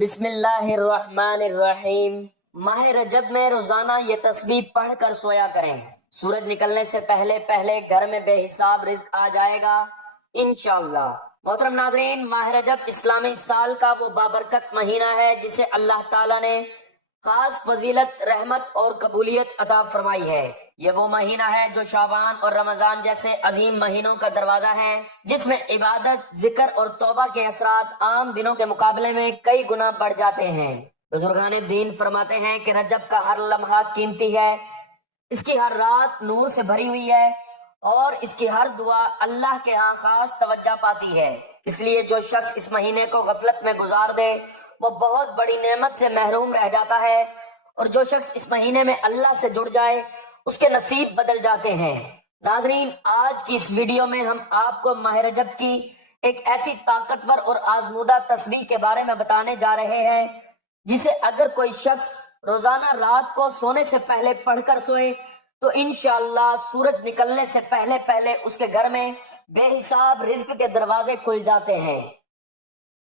بسم اللہ الرحمن الرحیم۔ ماہ رجب میں روزانہ یہ تسبیح پڑھ کر سویا کریں۔ سورج نکلنے سے پہلے پہلے گھر میں بے حساب رزق آ جائے گا انشاءاللہ۔ محترم ناظرین، ماہ رجب اسلامی سال کا وہ بابرکت مہینہ ہے جسے اللہ تعالیٰ نے خاص فضیلت، رحمت اور قبولیت عطا فرمائی ہے۔ یہ وہ مہینہ ہے جو شعبان اور رمضان جیسے عظیم مہینوں کا دروازہ ہے، جس میں عبادت، ذکر اور توبہ کے اثرات عام دنوں کے مقابلے میں کئی گنا بڑھ جاتے ہیں۔ بزرگان دین فرماتے ہیں کہ رجب کا ہر لمحہ قیمتی ہے، اس کی ہر رات نور سے بھری ہوئی ہے اور اس کی ہر دعا اللہ کے ہاں خاص توجہ پاتی ہے۔ اس لیے جو شخص اس مہینے کو غفلت میں گزار دے وہ بہت بڑی نعمت سے محروم رہ جاتا ہے، اور جو شخص اس مہینے میں اللہ سے جڑ جائے اس کے نصیب بدل جاتے ہیں۔ ناظرین، آج کی اس ویڈیو میں ہم آپ کو ماہ رجب کی ایک ایسی طاقتور اور آزمودہ تسبیح کے بارے میں بتانے جا رہے ہیں جسے اگر کوئی شخص روزانہ رات کو سونے سے پہلے پڑھ کر سوئے تو انشاءاللہ سورج نکلنے سے پہلے پہلے اس کے گھر میں بے حساب رزق کے دروازے کھل جاتے ہیں۔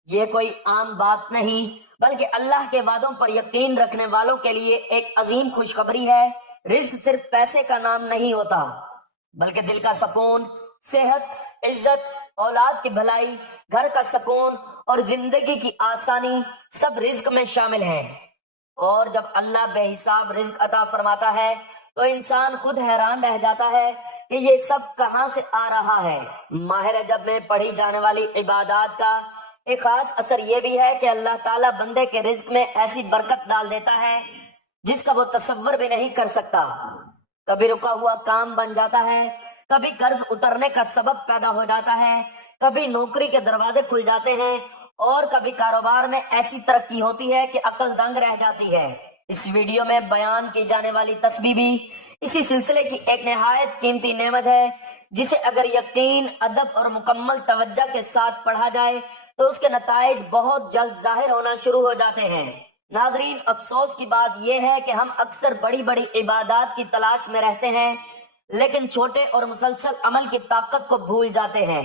یہ کوئی عام بات نہیں بلکہ اللہ کے وعدوں پر یقین رکھنے والوں کے لیے ایک عظیم خوشخبری ہے۔ رزق صرف پیسے کا نام نہیں ہوتا بلکہ دل کا سکون، صحت، عزت، اولاد کی بھلائی، گھر کا سکون اور زندگی کی آسانی سب رزق میں شامل ہیں۔ اور جب اللہ بے حساب رزق عطا فرماتا ہے تو انسان خود حیران رہ جاتا ہے کہ یہ سب کہاں سے آ رہا ہے۔ ماہ رجب میں پڑھی جانے والی عبادات کا ایک خاص اثر یہ بھی ہے کہ اللہ تعالیٰ بندے کے رزق میں ایسی برکت ڈال دیتا ہے جس کا وہ تصور بھی نہیں کر سکتا۔ کبھی رکا ہوا کام بن جاتا ہے، کبھی قرض اترنے کا سبب پیدا ہو جاتا ہے، کبھی نوکری کے دروازے کھل جاتے ہیں اور کبھی کاروبار میں ایسی ترقی ہوتی ہے کہ عقل دنگ رہ جاتی ہے۔ اس ویڈیو میں بیان کی جانے والی تسبیح بھی اسی سلسلے کی ایک نہایت قیمتی نعمت ہے جسے اگر یقین، ادب اور مکمل توجہ کے ساتھ پڑھا جائے تو اس کے نتائج بہت جلد ظاہر ہونا شروع ہو جاتے ہیں۔ ناظرین، افسوس کی بات یہ ہے کہ ہم اکثر بڑی بڑی عبادات کی تلاش میں رہتے ہیں لیکن چھوٹے اور مسلسل عمل کی طاقت کو بھول جاتے ہیں۔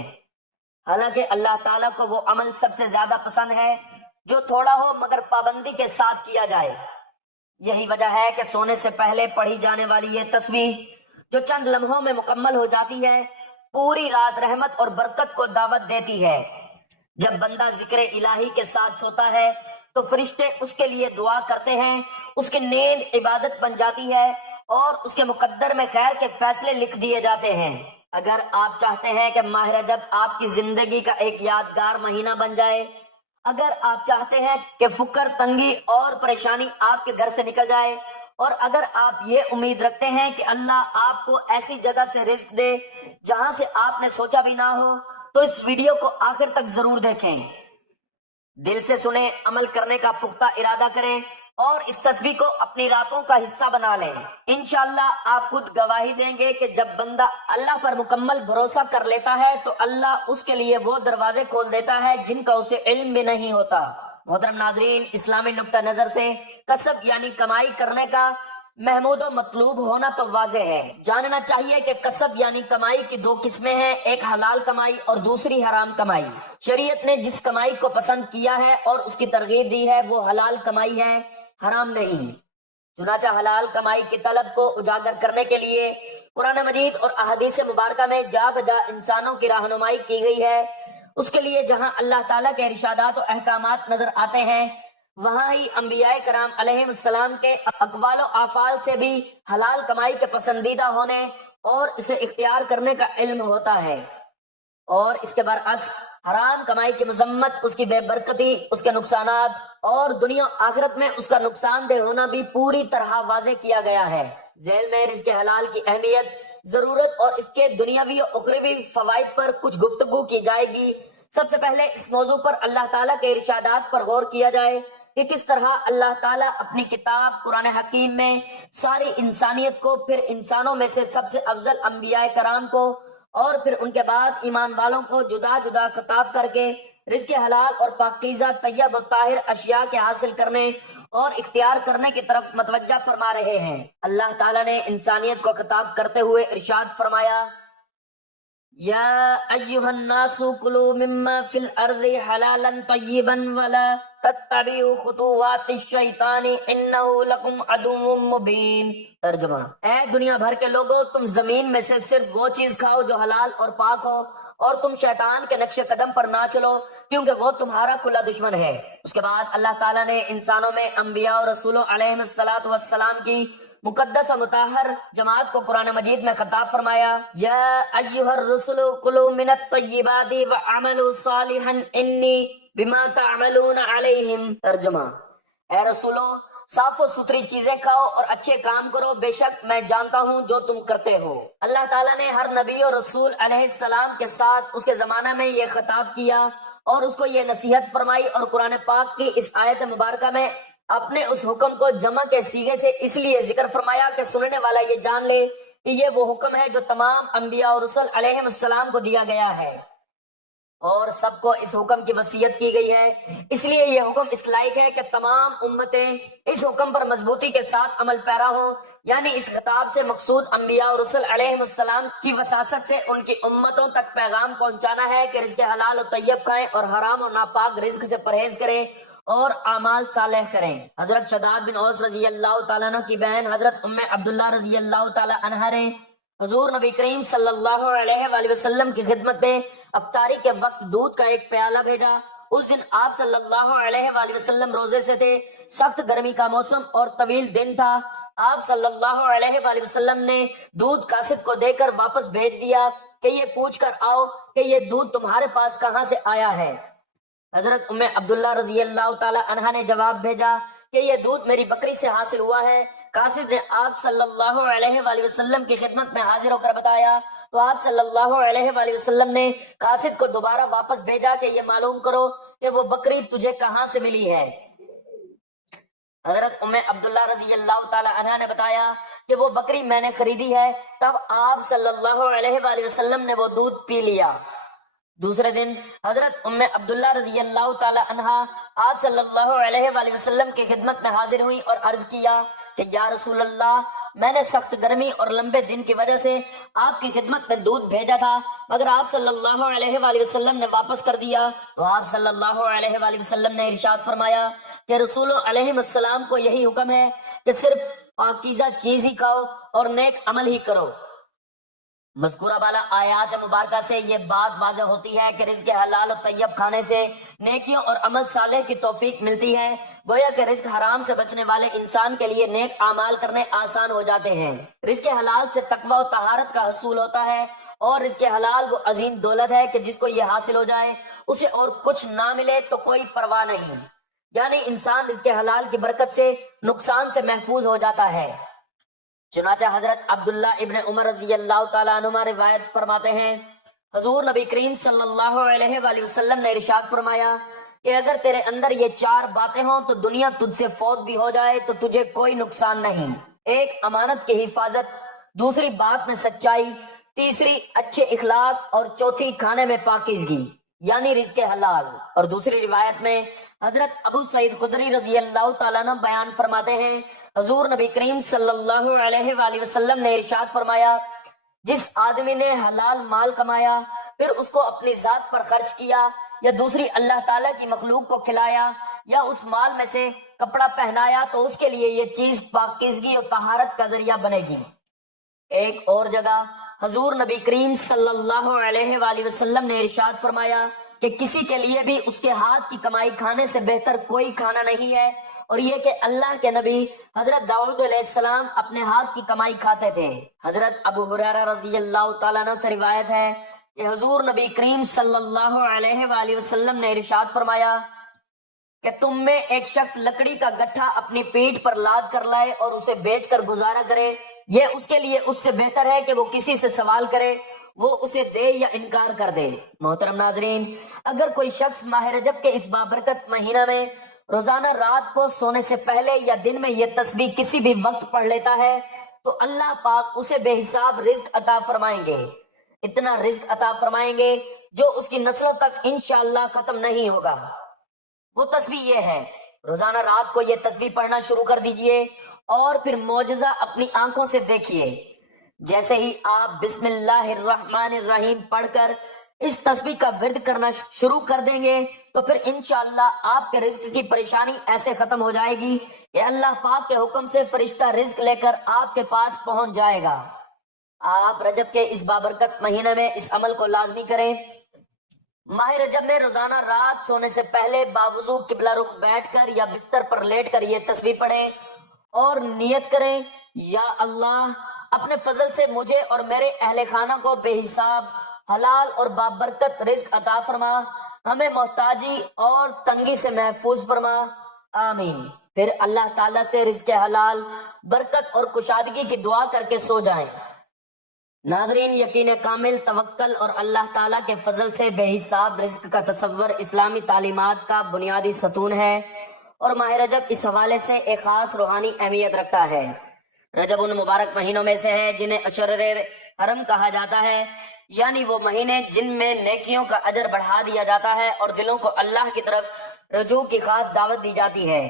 حالانکہ اللہ تعالیٰ کو وہ عمل سب سے زیادہ پسند ہے جو تھوڑا ہو مگر پابندی کے ساتھ کیا جائے۔ یہی وجہ ہے کہ سونے سے پہلے پڑھی جانے والی یہ تسبیح جو چند لمحوں میں مکمل ہو جاتی ہے پوری رات رحمت اور برکت کو دعوت دیتی ہے۔ جب بندہ ذکر الہی کے ساتھ سوتا ہے تو فرشتے اس کے لیے دعا کرتے ہیں، اس کی نیند عبادت بن جاتی ہے اور اس کے مقدر میں خیر کے فیصلے لکھ دیے جاتے ہیں۔ اگر آپ چاہتے ہیں کہ ماہ رجب آپ کی زندگی کا ایک یادگار مہینہ بن جائے، اگر آپ چاہتے ہیں کہ فقر، تنگی اور پریشانی آپ کے گھر سے نکل جائے، اور اگر آپ یہ امید رکھتے ہیں کہ اللہ آپ کو ایسی جگہ سے رزق دے جہاں سے آپ نے سوچا بھی نہ ہو، تو اس ویڈیو کو آخر تک ضرور دیکھیں۔ دل سے سنیں، عمل کرنے کا پختہ ارادہ کریں اور اس تسبیح کو اپنی راتوں کا حصہ بنا لیں۔ انشاءاللہ آپ خود گواہی دیں گے کہ جب بندہ اللہ پر مکمل بھروسہ کر لیتا ہے تو اللہ اس کے لیے وہ دروازے کھول دیتا ہے جن کا اسے علم بھی نہیں ہوتا۔ محترم ناظرین، اسلامی نقطہ نظر سے کسب یعنی کمائی کرنے کا محمود و مطلوب ہونا تو واضح ہے۔ جاننا چاہیے کہ کسب یعنی کمائی کی دو قسمیں ہیں، ایک حلال کمائی اور دوسری حرام کمائی۔ شریعت نے جس کمائی کو پسند کیا ہے اور اس کی ترغیب دی ہے وہ حلال کمائی ہے، حرام نہیں۔ چنانچہ حلال کمائی کی طلب کو اجاگر کرنے کے لیے قرآن مجید اور احادیث مبارکہ میں جا بجا انسانوں کی رہنمائی کی گئی ہے۔ اس کے لیے جہاں اللہ تعالیٰ کے ارشادات و احکامات نظر آتے ہیں وہاں ہی انبیاء کرام علیہ السلام کے اقوال و افعال سے بھی حلال کمائی کے پسندیدہ ہونے اور اسے اختیار کرنے کا علم ہوتا ہے، اور اس کے برعکس حرام کمائی کی مذمت، اس کی بے برکتی، اس کے نقصانات اور دنیا آخرت میں اس کا نقصان دہ ہونا بھی پوری طرح واضح کیا گیا ہے۔ ذیل میں رزق حلال کی اہمیت، ضرورت اور اس کے دنیاوی و اخروی فوائد پر کچھ گفتگو کی جائے گی۔ سب سے پہلے اس موضوع پر اللہ تعالیٰ کے ارشادات پر غور کیا جائے کہ کس طرح اللہ تعالیٰ اپنی کتاب قرآن حکیم میں ساری انسانیت کو، پھر انسانوں میں سے سب سے افضل انبیاء کرام کو اور پھر ان کے بعد ایمان والوں کو جدا جدا خطاب کر کے رزق حلال اور پاکیزہ، طیب و طاہر اشیاء کے حاصل کرنے اور اختیار کرنے کی طرف متوجہ فرما رہے ہیں۔ اللہ تعالیٰ نے انسانیت کو خطاب کرتے ہوئے ارشاد فرمایا، یا ایھا الناس کلوا مما فی الارض حلالا طیبا ولا تتبعوا خطوات الشیطان انہ لکم عدو مبین۔ ترجمہ: اے دنیا بھر کے لوگوں، تم زمین میں سے صرف وہ چیز کھاؤ جو حلال اور پاک ہو، اور تم شیطان کے نقش قدم پر نہ چلو کیونکہ وہ تمہارا کھلا دشمن ہے۔ اس کے بعد اللہ تعالیٰ نے انسانوں میں انبیاء اور رسولوں علیہ السلام کی مقدس و مطہر جماعت کو قرآن مجید میں خطاب فرمایا، یا ایھا الرسل کلوا من الطیبات وعملوا صالحا انی بما تعملون علیہم۔ ترجمہ: اے رسولو، صاف و ستھری چیزیں کھاؤ اور اچھے کام کرو، بے شک میں جانتا ہوں جو تم کرتے ہو۔ اللہ تعالیٰ نے ہر نبی اور رسول علیہ السلام کے ساتھ اس کے زمانہ میں یہ خطاب کیا اور اس کو یہ نصیحت فرمائی، اور قرآن پاک کی اس آیت مبارکہ میں اپنے اس حکم کو جمع کے صیغے سے اس لیے ذکر فرمایا کہ سننے والا یہ جان لے کہ یہ وہ حکم ہے جو تمام انبیاء اور رسل علیہ السلام کو دیا گیا ہے اور سب کو اس حکم کی وصیت کی گئی ہے۔ اس لیے یہ حکم اس لائق ہے کہ تمام امتیں اس حکم پر مضبوطی کے ساتھ عمل پیرا ہوں، یعنی اس خطاب سے مقصود انبیاء اور رسل علیہ السلام کی وساست سے ان کی امتوں تک پیغام پہنچانا ہے کہ رزق حلال و طیب کھائیں اور حرام و ناپاک رزق سے پرہیز کریں اور اعمال صالح کریں۔ حضرت شداد بن اوس رضی اللہ تعالیٰ عنہ کی بہن حضرت ام عبداللہ رضی اللہ تعالیٰ عنہ نے حضور نبی کریم صلی اللہ علیہ وآلہ وسلم کی خدمت میں افطاری کے وقت دودھ کا ایک پیالہ بھیجا۔ اس دن آپ صلی اللہ علیہ وآلہ وسلم روزے سے تھے، سخت گرمی کا موسم اور طویل دن تھا۔ آپ صلی اللہ علیہ وآلہ وسلم نے دودھ قاصد کو دے کر واپس بھیج دیا کہ یہ پوچھ کر آؤ کہ یہ دودھ تمہارے پاس کہاں سے آیا ہے۔ حضرت ام عبداللہ رضی اللہ تعالی عنہ نے جواب بھیجا کہ یہ دودھ میری بکری سے حاصل ہوا ہے۔ قاصد نے آپ صلی اللہ علیہ وآلہ وسلم کی خدمت میں حاضر ہو کر بتایا تو آپ صلی اللہ علیہ وآلہ وسلم نے قاصد کو دوبارہ واپس بھیجا کہ یہ معلوم کرو کہ وہ بکری تجھے کہاں سے ملی ہے۔ حضرت ام عبداللہ رضی اللہ تعالی عنہ نے بتایا کہ وہ بکری میں نے خریدی ہے۔ تب آپ صلی اللہ علیہ وآلہ وسلم نے وہ دودھ پی لیا۔ دوسرے دن حضرت ام عبداللہ رضی اللہ تعالی عنہ آپ صلی اللہ علیہ وآلہ وسلم کی خدمت میں حاضر ہوئی اور عرض کیا کہ یا رسول اللہ، میں نے سخت گرمی اور لمبے دن کی وجہ سے آپ کی خدمت میں دودھ بھیجا تھا، مگر آپ صلی اللہ علیہ وآلہ وسلم نے واپس کر دیا۔ تو آپ صلی اللہ علیہ وآلہ وسلم نے ارشاد فرمایا کہ رسول علیہ السلام کو یہی حکم ہے کہ صرف پاکیزہ چیز ہی کھاؤ اور نیک عمل ہی کرو۔ مذکورہ بالا آیات مبارکہ سے یہ بات واضح ہوتی ہے کہ رزق حلال و طیب کھانے سے نیکیوں اور عمل صالح کی توفیق ملتی ہے، گویا کہ رزق حرام سے بچنے والے انسان کے لیے نیک اعمال کرنے آسان ہو جاتے ہیں۔ رزق حلال سے تقوی و طہارت کا حصول ہوتا ہے، اور رزق حلال وہ عظیم دولت ہے کہ جس کو یہ حاصل ہو جائے اسے اور کچھ نہ ملے تو کوئی پرواہ نہیں، یعنی انسان رزق حلال کی برکت سے نقصان سے محفوظ ہو جاتا ہے۔ چنانچہ حضرت عبداللہ ابن عمر رضی اللہ تعالیٰ عنہما روایت فرماتے ہیں، حضور نبی کریم صلی اللہ علیہ وآلہ وسلم نے ارشاد فرمایا کہ اگر تیرے اندر یہ چار باتیں ہوں تو دنیا تجھ سے فوت بھی ہو جائے تو تجھے کوئی نقصان نہیں۔ ایک، امانت کی حفاظت، دوسری بات میں سچائی، تیسری اچھے اخلاق، اور چوتھی کھانے میں پاکیزگی یعنی رزق حلال۔ اور دوسری روایت میں حضرت ابو سعید خدری رضی اللہ تعالیٰ عنہ بیان فرماتے ہیں، حضور نبی کریم صلی اللہ علیہ وآلہ وسلم نے ارشاد فرمایا، جس آدمی نے حلال مال کمایا پھر اس کو اپنی ذات پر خرچ کیا یا دوسری اللہ تعالیٰ کی مخلوق کو کھلایا یا اس مال میں سے کپڑا پہنایا تو اس کے لیے یہ چیز پاکیزگی اور طہارت کا ذریعہ بنے گی۔ ایک اور جگہ حضور نبی کریم صلی اللہ علیہ وآلہ وسلم نے ارشاد فرمایا کہ کسی کے لیے بھی اس کے ہاتھ کی کمائی کھانے سے بہتر کوئی کھانا نہیں ہے، اور یہ کہ اللہ کے نبی حضرت داؤد علیہ السلام اپنے ہاتھ کی کمائی کھاتے تھے۔ حضرت ابو ہریرہ رضی اللہ تعالیٰ عنہ سے روایت ہے کہ حضور نبی کریم صلی اللہ علیہ وآلہ وسلم نے ارشاد فرمایا کہ تم میں ایک شخص لکڑی کا گٹھا اپنی پیٹھ پر لاد کر لائے اور اسے بیچ کر گزارا کرے، یہ اس کے لیے اس سے بہتر ہے کہ وہ کسی سے سوال کرے، وہ اسے دے یا انکار کر دے۔ محترم ناظرین، اگر کوئی شخص ماہ رجب کے اس بابرکت مہینہ میں روزانہ رات کو سونے سے پہلے یا دن میں یہ تسبیح کسی بھی وقت پڑھ لیتا ہے تو اللہ پاک اسے بے حساب رزق عطا فرمائیں گے، اتنا رزق عطا فرمائیں گے جو اس کی نسلوں تک انشاءاللہ ختم نہیں ہوگا۔ وہ تسبیح یہ ہے، روزانہ رات کو یہ تسبیح پڑھنا شروع کر دیجئے اور پھر معجزہ اپنی آنکھوں سے دیکھیے۔ جیسے ہی آپ بسم اللہ الرحمن الرحیم پڑھ کر اس تسبیح کا ورد کرنا شروع کر دیں گے تو پھر انشاءاللہ آپ کے رزق کی پریشانی ایسے ختم ہو جائے گی کہ اللہ پاک کے حکم سے فرشتہ رزق لے کر آپ کے پاس پہنچ جائے گا۔ آپ رجب کے اس بابرکت مہینے میں اس عمل کو لازمی کریں۔ ماہ رجب میں روزانہ رات سونے سے پہلے باوضو قبلہ رخ بیٹھ کر یا بستر پر لیٹ کر یہ تسبیح پڑھیں اور نیت کریں، یا اللہ اپنے فضل سے مجھے اور میرے اہل خانہ کو بے حساب حلال اور بابرکت رزق عطا فرما، ہمیں محتاجی اور تنگی سے محفوظ فرما، آمین۔ پھر اللہ تعالیٰ سے رزق حلال، برکت اور کشادگی کی دعا کر کے سو جائیں۔ ناظرین، یقین کامل، توکل اور اللہ تعالیٰ کے فضل سے بے حساب رزق کا تصور اسلامی تعلیمات کا بنیادی ستون ہے، اور ماہ رجب اس حوالے سے ایک خاص روحانی اہمیت رکھتا ہے۔ رجب ان مبارک مہینوں میں سے ہے جنہیں اشرر حرم کہا جاتا ہے، یعنی وہ مہینے جن میں نیکیوں کا اجر بڑھا دیا جاتا ہے اور دلوں کو اللہ کی طرف رجوع کی خاص دعوت دی جاتی ہے۔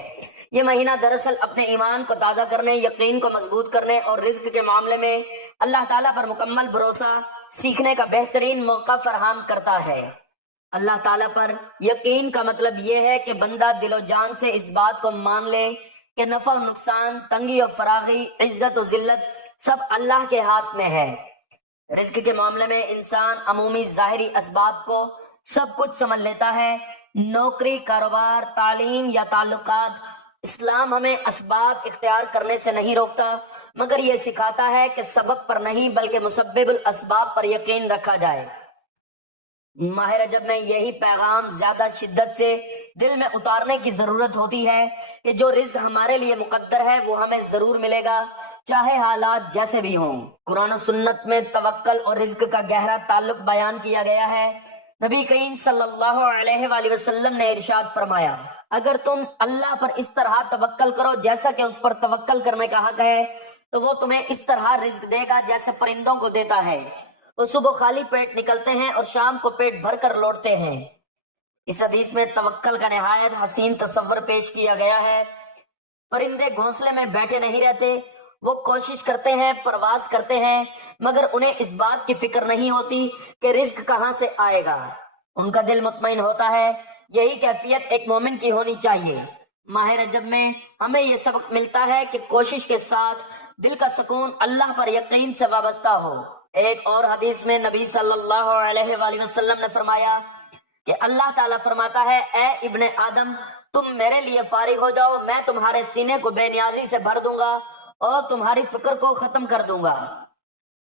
یہ مہینہ دراصل اپنے ایمان کو تازہ کرنے، یقین کو مضبوط کرنے اور رزق کے معاملے میں اللہ تعالیٰ پر مکمل بھروسہ سیکھنے کا بہترین موقع فراہم کرتا ہے۔ اللہ تعالیٰ پر یقین کا مطلب یہ ہے کہ بندہ دل و جان سے اس بات کو مان لے کہ نفع و نقصان، تنگی و فراغی، عزت و ذلت سب اللہ کے ہاتھ میں ہے۔ رزق کے معاملے میں انسان عمومی ظاہری اسباب کو سب کچھ سمجھ لیتا ہے، نوکری، کاروبار، تعلیم یا تعلقات۔ اسلام ہمیں اسباب اختیار کرنے سے نہیں روکتا، مگر یہ سکھاتا ہے کہ سبب پر نہیں بلکہ مسبب الاسباب پر یقین رکھا جائے۔ ماہ رجب میں یہی پیغام زیادہ شدت سے دل میں اتارنے کی ضرورت ہوتی ہے کہ جو رزق ہمارے لیے مقدر ہے وہ ہمیں ضرور ملے گا، چاہے حالات جیسے بھی ہوں۔ قرآن و سنت میں توکل اور رزق کا گہرا تعلق بیان کیا گیا ہے۔ نبی کریم صلی اللہ علیہ وآلہ وسلم نے ارشاد فرمایا، اگر تم اللہ پر اس طرح توکل کرو جیسا کہ اس پر توکل کرنے کا حق ہے، تو وہ تمہیں اس طرح رزق دے گا جیسے پرندوں کو دیتا ہے۔ وہ صبح خالی پیٹ نکلتے ہیں اور شام کو پیٹ بھر کر لوٹتے ہیں۔ اس حدیث میں توکل کا نہایت حسین تصور پیش کیا گیا ہے۔ پرندے گھونسلے میں بیٹھے نہیں رہتے، وہ کوشش کرتے ہیں، پرواز کرتے ہیں، مگر انہیں اس بات کی فکر نہیں ہوتی کہ رزق کہاں سے آئے گا۔ ان کا دل مطمئن ہوتا ہے۔ یہی کیفیت ایک مومن کی ہونی چاہیے۔ ماہ رجب میں ہمیں یہ سبق ملتا ہے کہ کوشش کے ساتھ دل کا سکون اللہ پر یقین سے وابستہ ہو۔ ایک اور حدیث میں نبی صلی اللہ علیہ وآلہ وسلم نے فرمایا کہ اللہ تعالیٰ فرماتا ہے، اے ابن آدم، تم میرے لیے فارغ ہو جاؤ، میں تمہارے سینے کو بے نیازی سے بھر دوں گا اور تمہاری فکر کو ختم کر دوں گا۔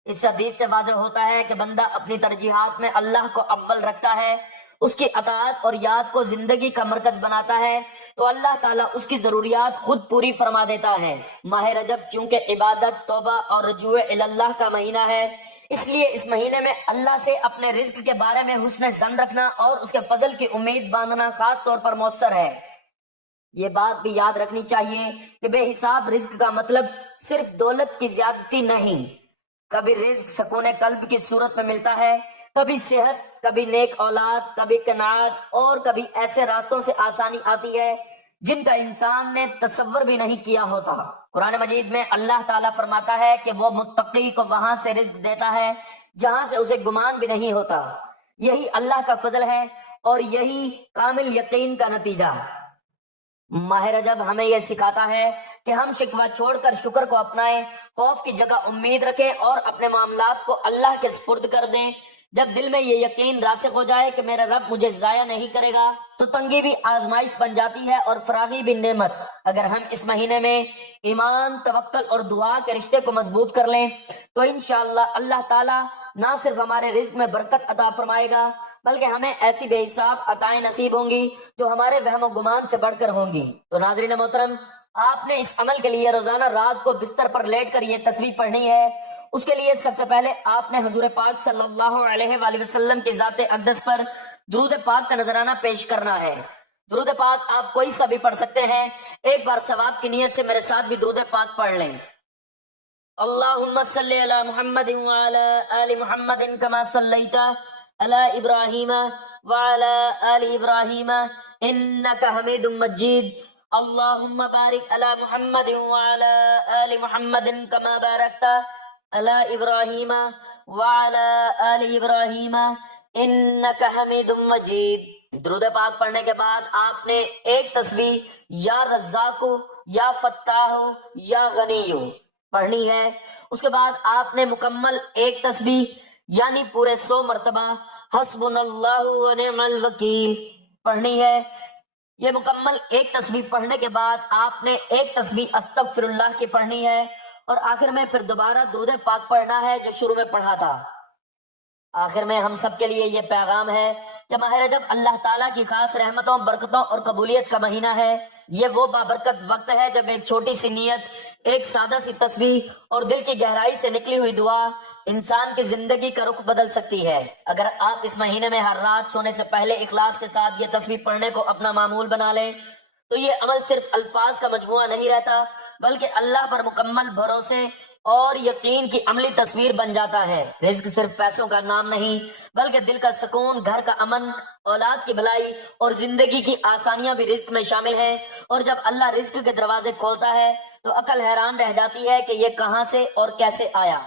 اس حدیث سے واضح ہوتا ہے کہ بندہ اپنی ترجیحات میں اللہ کو اول رکھتا ہے، اس کی اطاعت اور یاد کو زندگی کا مرکز بناتا ہے تو اللہ تعالیٰ اس کی ضروریات خود پوری فرما دیتا ہے۔ ماہ رجب چونکہ عبادت، توبہ اور رجوع اللہ کا مہینہ ہے، اس لیے اس مہینے میں اللہ سے اپنے رزق کے بارے میں حسن ظن رکھنا اور اس کے فضل کی امید باندھنا خاص طور پر مؤثر ہے۔ یہ بات بھی یاد رکھنی چاہیے کہ بے حساب رزق کا مطلب صرف دولت کی زیادتی نہیں۔ کبھی رزق سکون قلب کی صورت میں ملتا ہے، کبھی صحت، کبھی نیک اولاد، کبھی قناعت، اور کبھی ایسے راستوں سے آسانی آتی ہے جن کا انسان نے تصور بھی نہیں کیا ہوتا۔ قرآن مجید میں اللہ تعالیٰ فرماتا ہے کہ وہ متقی کو وہاں سے رزق دیتا ہے جہاں سے اسے گمان بھی نہیں ہوتا۔ یہی اللہ کا فضل ہے اور یہی کامل یقین کا نتیجہ۔ ماہ رجب ہمیں یہ سکھاتا ہے کہ ہم شکوہ چھوڑ کر شکر کو اپنائیں، خوف کی جگہ امید رکھیں اور اپنے معاملات کو اللہ کے سپرد کر دیں۔ جب دل میں یہ یقین راسخ ہو جائے کہ میرا رب مجھے ضائع نہیں کرے گا، تو تنگی بھی آزمائش بن جاتی ہے اور فراغی بھی نعمت۔ اگر ہم اس مہینے میں ایمان، توکل اور دعا کے رشتے کو مضبوط کر لیں تو انشاءاللہ اللہ تعالیٰ نہ صرف ہمارے رزق میں برکت عطا فرمائے گا بلکہ ہمیں ایسی بے حساب عطائیں نصیب ہوں گی جو ہمارے وہم و گمان سے بڑھ کر ہوں گی۔ تو ناظرین محترم، آپ نے اس عمل کے لیے روزانہ رات کو بستر پر لیٹ کر یہ تسبیح پڑھنی ہے۔ اس کے لیے سب سے پہلے آپ نے حضور پاک صلی اللہ علیہ وآلہ وسلم کی ذات اقدس پر درود پاک کا نذرانہ پیش کرنا ہے۔ درود پاک آپ کوئی سا بھی پڑھ سکتے ہیں۔ ایک بار ثواب کی نیت سے میرے ساتھ بھی درود پاک پڑھ لیں۔ اللہم صلی علی محمد وعلی آل محمد کما صلیت علی ابراہیم وعلی آل ابراہیم انک حمید مجید۔ اللہم بارک علی محمد وعلی آل محمد کما بارکت علی ابراہیم وعلی آل ابراہیم انک حمید مجید۔ درود پاک پڑھنے کے بعد آپ نے ایک تسبیح یا رزاق یا فتاح یا غنی پڑھنی ہے۔ اس کے بعد آپ نے مکمل ایک تسبیح یعنی پورے 100 مرتبہ حسبنا اللہ و نعم الوکیل پڑھنی ہے۔ یہ مکمل ایک تسبیح پڑھنے کے بعد آپ نے ایک تسبیح استغفر اللہ کی پڑھنی ہے، اور آخر میں پھر دوبارہ درود پاک پڑھنا ہے جو شروع میں پڑھا تھا۔ آخر میں ہم سب کے لیے یہ پیغام ہے کہ ماہ رجب اللہ تعالیٰ کی خاص رحمتوں، برکتوں اور قبولیت کا مہینہ ہے۔ یہ وہ بابرکت وقت ہے جب ایک چھوٹی سی نیت، ایک سادہ سی تسبیح اور دل کی گہرائی سے نکلی ہوئی دعا انسان کی زندگی کا رخ بدل سکتی ہے۔ اگر آپ اس مہینے میں ہر رات سونے سے پہلے اخلاص کے ساتھ یہ تسبیح پڑھنے کو اپنا معمول بنا لیں تو یہ عمل صرف الفاظ کا مجموعہ نہیں رہتا، بلکہ اللہ پر مکمل بھروسے اور یقین کی عملی تصویر بن جاتا ہے۔ رزق صرف پیسوں کا نام نہیں، بلکہ دل کا سکون، گھر کا امن، اولاد کی بھلائی اور زندگی کی آسانیاں بھی رزق میں شامل ہیں۔ اور جب اللہ رزق کے دروازے کھولتا ہے تو عقل حیران رہ جاتی ہے کہ یہ کہاں سے اور کیسے آیا۔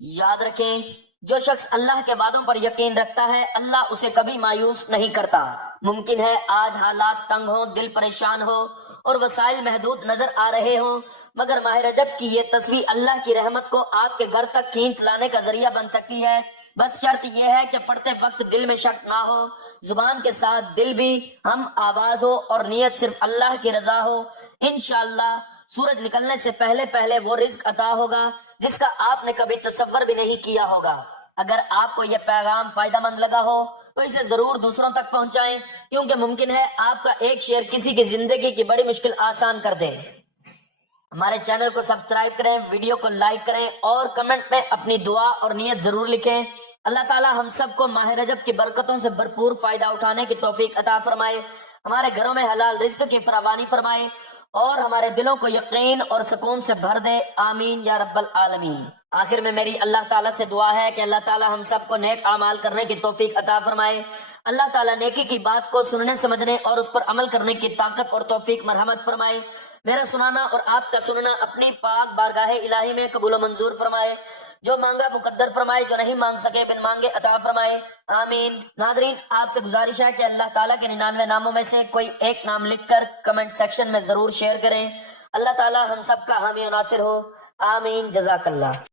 یاد رکھیں، جو شخص اللہ کے وعدوں پر یقین رکھتا ہے اللہ اسے کبھی مایوس نہیں کرتا۔ ممکن ہے آج حالات تنگ ہوں، دل پریشان ہو اور وسائل محدود نظر آ رہے ہوں، مگر ماہ رجب کی یہ تسبیح اللہ کی رحمت کو آپ کے گھر تک کھینچ لانے کا ذریعہ بن سکتی ہے۔ بس شرط یہ ہے کہ پڑھتے وقت دل میں شک نہ ہو، زبان کے ساتھ دل بھی ہم آواز ہو اور نیت صرف اللہ کی رضا ہو۔ انشاءاللہ سورج نکلنے سے پہلے پہلے وہ رزق عطا ہوگا جس کا آپ نے کبھی تصور بھی نہیں کیا ہوگا۔ اگر آپ کو یہ پیغام فائدہ مند لگا ہو تو اسے ضرور دوسروں تک پہنچائیں، کیونکہ ممکن ہے آپ کا ایک شیئر کسی کی زندگی کی بڑی مشکل آسان کر دے۔ ہمارے چینل کو سبسکرائب کریں، ویڈیو کو لائک کریں اور کمنٹ میں اپنی دعا اور نیت ضرور لکھیں۔ اللہ تعالی ہم سب کو ماہ رجب کی برکتوں سے بھرپور فائدہ اٹھانے کی توفیق عطا فرمائے، ہمارے گھروں میں حلال رزق کی فراوانی فرمائے اور ہمارے دلوں کو یقین اور سکون سے بھر دے، آمین یا رب العالمین۔ آخر میں میری اللہ تعالیٰ سے دعا ہے کہ اللہ تعالیٰ ہم سب کو نیک اعمال کرنے کی توفیق عطا فرمائے۔ اللہ تعالیٰ نیکی کی بات کو سننے سمجھنے اور اس پر عمل کرنے کی طاقت اور توفیق مرحمت فرمائے۔ میرا سنانا اور آپ کا سننا اپنی پاک بارگاہ الہی میں قبول و منظور فرمائے۔ جو مانگا مقدر فرمائے، جو نہیں مانگ سکے بن مانگے عطا فرمائے، آمین۔ ناظرین، آپ سے گزارش ہے کہ اللہ تعالیٰ کے 99 ناموں میں سے کوئی ایک نام لکھ کر کمنٹ سیکشن میں ضرور شیئر کریں۔ اللہ تعالیٰ ہم سب کا حامی و ناصر ہو، آمین۔ جزاک اللہ۔